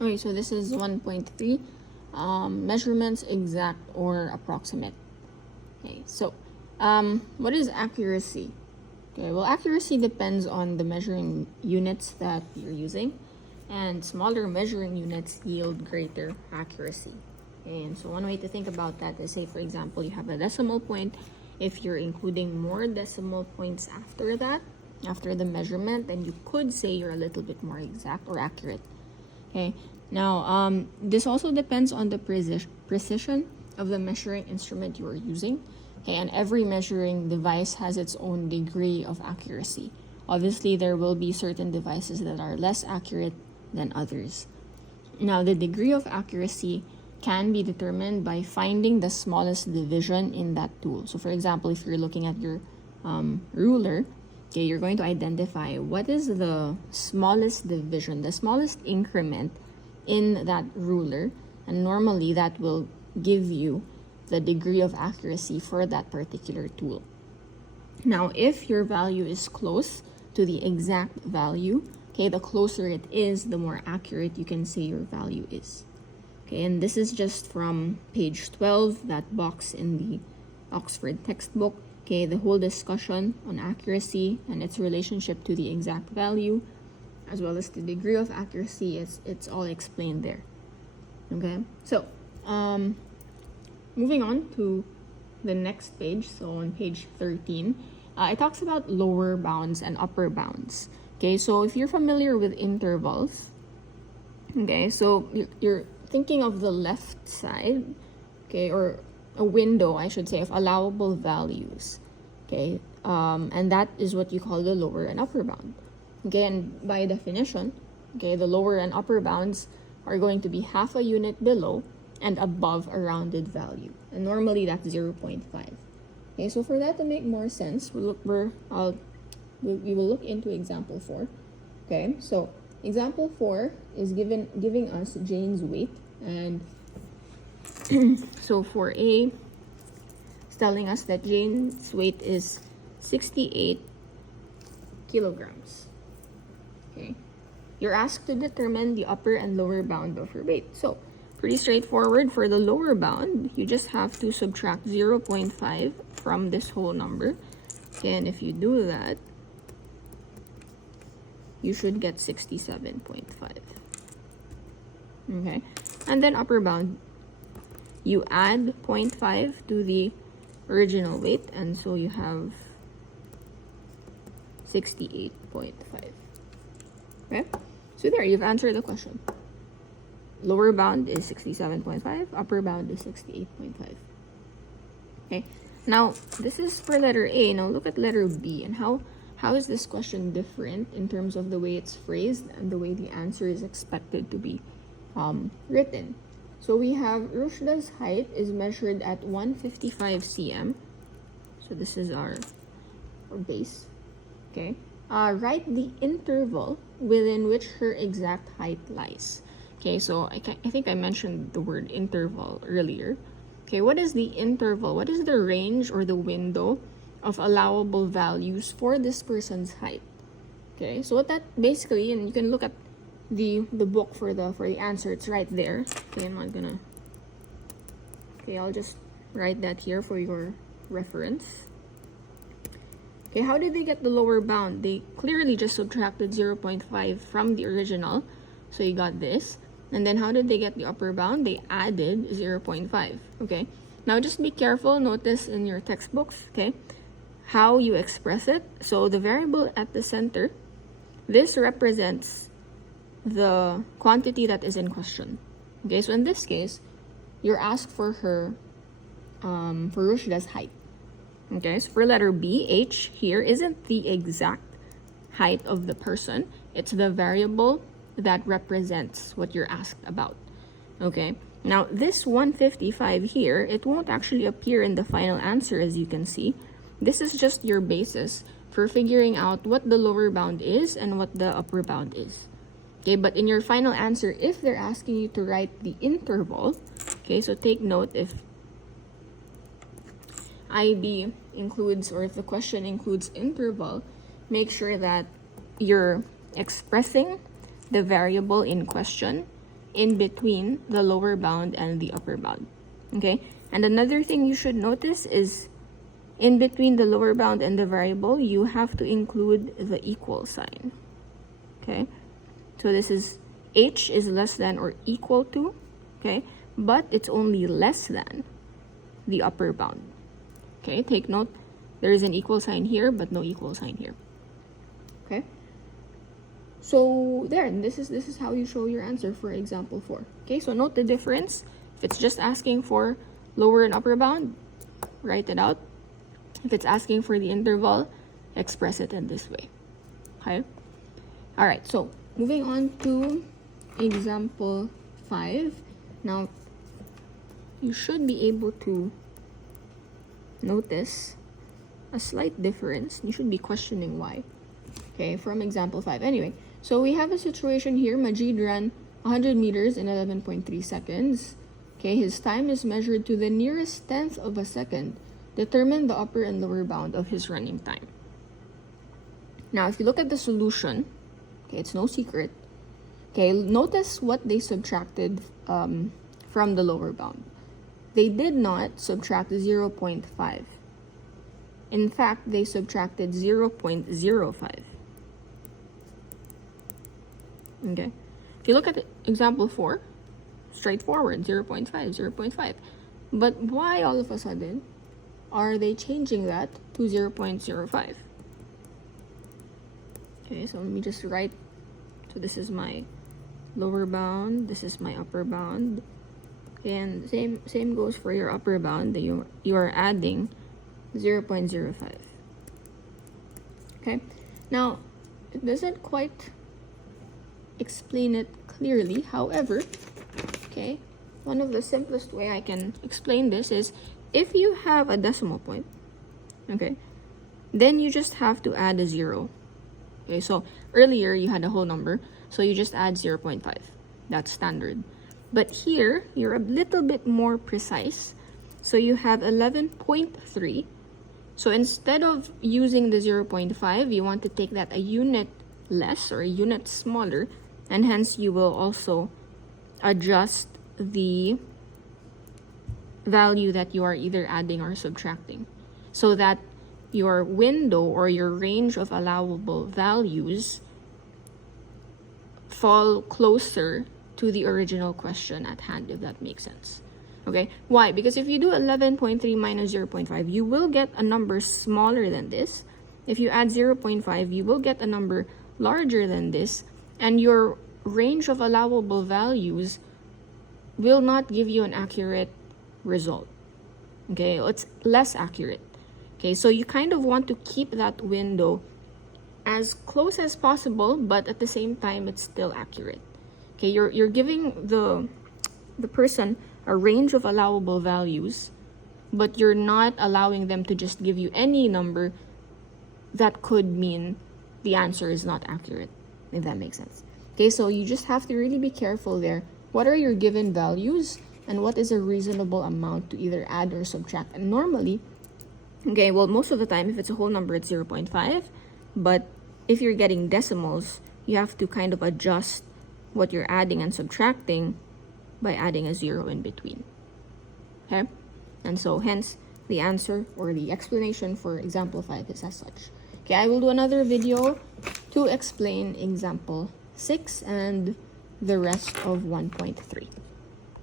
Okay, so this is 1.3, measurements exact or approximate. Okay, so what is accuracy? Okay, well, accuracy depends on the measuring units that you're using, and smaller measuring units yield greater accuracy. Okay, and so one way to think about that is, say for example, you have a decimal point. If you're including more decimal points after that, after the measurement, then you could say you're a little bit more exact or accurate. Okay, now this also depends on the precision of the measuring instrument you are using. Okay, and every measuring device has its own degree of accuracy. Obviously, there will be certain devices that are less accurate than others. Now, the degree of accuracy can be determined by finding the smallest division in that tool. So, for example, if you're looking at your ruler, okay, you're going to identify what is the smallest division, the smallest increment in that ruler, and normally that will give you the degree of accuracy for that particular tool. Now, if your value is close to the exact value, okay, the closer it is, the more accurate you can say your value is. Okay, and this is just from page 12, that box in the Oxford textbook. Okay, the whole discussion on accuracy and its relationship to the exact value, as well as the degree of accuracy, it's all explained there. Okay, so moving on to the next page, so on page 13, it talks about lower bounds and upper bounds. Okay, so if you're familiar with intervals, okay, so you're thinking of the left side, okay, or a window, I should say, of allowable values, okay, and that is what you call the lower and upper bound. Okay, and by definition, okay, the lower and upper bounds are going to be half a unit below and above a rounded value, and normally that's 0.5. Okay, so for that to make more sense, we will look into example 4. Okay, so example 4 is giving us Jane's weight, and so for A, it's telling us that Jane's weight is 68 kilograms. Okay, you're asked to determine the upper and lower bound of her weight. So pretty straightforward. For the lower bound, you just have to subtract 0.5 from this whole number. Okay, and if you do that, you should get 67.5. Okay, and then upper bound, you add 0.5 to the original weight, and so you have 68.5. Okay, so there, you've answered the question. Lower bound is 67.5, upper bound is 68.5. Okay, now this is for letter A. Now look at letter B, and how is this question different in terms of the way it's phrased and the way the answer is expected to be written. So we have Rushda's height is measured at 155 cm. So this is our base. Okay, write the interval within which her exact height lies. Okay, so I think I mentioned the word interval earlier. Okay, what is the interval? What is the range or the window of allowable values for this person's height? Okay, so what that basically, and you can look at the book for the answer. It's right there. Okay, I'm not gonna. Okay, I'll just write that here for your reference. Okay, how did they get the lower bound? They clearly just subtracted 0.5 from the original, so you got this. And then how did they get the upper bound? They added 0.5. Okay, now just be careful. Notice in your textbooks, okay, how you express it. So the variable at the center, this represents the quantity that is in question. Okay, so in this case, you're asked for her, for Rushda's height. Okay, so for letter B, H here isn't the exact height of the person. It's the variable that represents what you're asked about. Okay, now this 155 here, it won't actually appear in the final answer, as you can see. This is just your basis for figuring out what the lower bound is and what the upper bound is. Okay, but in your final answer, if they're asking you to write the interval, okay, so take note, if IB includes, or if the question includes interval, make sure that you're expressing the variable in question in between the lower bound and the upper bound. Okay? And another thing you should notice is in between the lower bound and the variable, you have to include the equal sign. Okay? So this is h is less than or equal to, okay? But it's only less than the upper bound. Okay? Take note, there is an equal sign here, but no equal sign here. Okay? So there, this is how you show your answer for example 4. Okay, so note the difference. If it's just asking for lower and upper bound, write it out. If it's asking for the interval, express it in this way. Okay? Alright, so moving on to example 5. Now, you should be able to notice a slight difference. You should be questioning why. Okay, from example 5. Anyway, so we have a situation here. Majid ran 100 meters in 11.3 seconds. Okay, his time is measured to the nearest tenth of a second. Determine the upper and lower bound of his running time. Now, if you look at the solution, okay, it's no secret. Okay, notice what they subtracted from the lower bound. They did not subtract 0.5. In fact, they subtracted 0.05. Okay. If you look at example 4, straightforward, 0.5, 0.5. But why all of a sudden are they changing that to 0.05? Okay, so let me just write. So this is my lower bound, this is my upper bound. And same goes for your upper bound, that you are adding 0.05. Okay, now it doesn't quite explain it clearly. However, okay, one of the simplest way I can explain this is if you have a decimal point, okay, then you just have to add a 0. Okay, so earlier you had a whole number, so you just add 0.5. That's standard. But here, you're a little bit more precise. So you have 11.3. So instead of using the 0.5, you want to take that a unit less or a unit smaller, and hence you will also adjust the value that you are either adding or subtracting, so that your window or your range of allowable values fall closer to the original question at hand, if that makes sense. Okay, why? Because if you do 11.3 minus 0.5, you will get a number smaller than this. If you add 0.5, you will get a number larger than this, and your range of allowable values will not give you an accurate result. Okay, it's less accurate. Okay, so you kind of want to keep that window as close as possible, but at the same time, it's still accurate. Okay, you're giving the person a range of allowable values, but you're not allowing them to just give you any number that could mean the answer is not accurate, if that makes sense. Okay, so you just have to really be careful there. What are your given values, and what is a reasonable amount to either add or subtract? And normally, okay, well, most of the time, if it's a whole number, it's 0.5. But if you're getting decimals, you have to kind of adjust what you're adding and subtracting by adding a 0 in between. Okay? And so, hence, the answer or the explanation for example 5 is as such. Okay, I will do another video to explain example 6 and the rest of 1.3.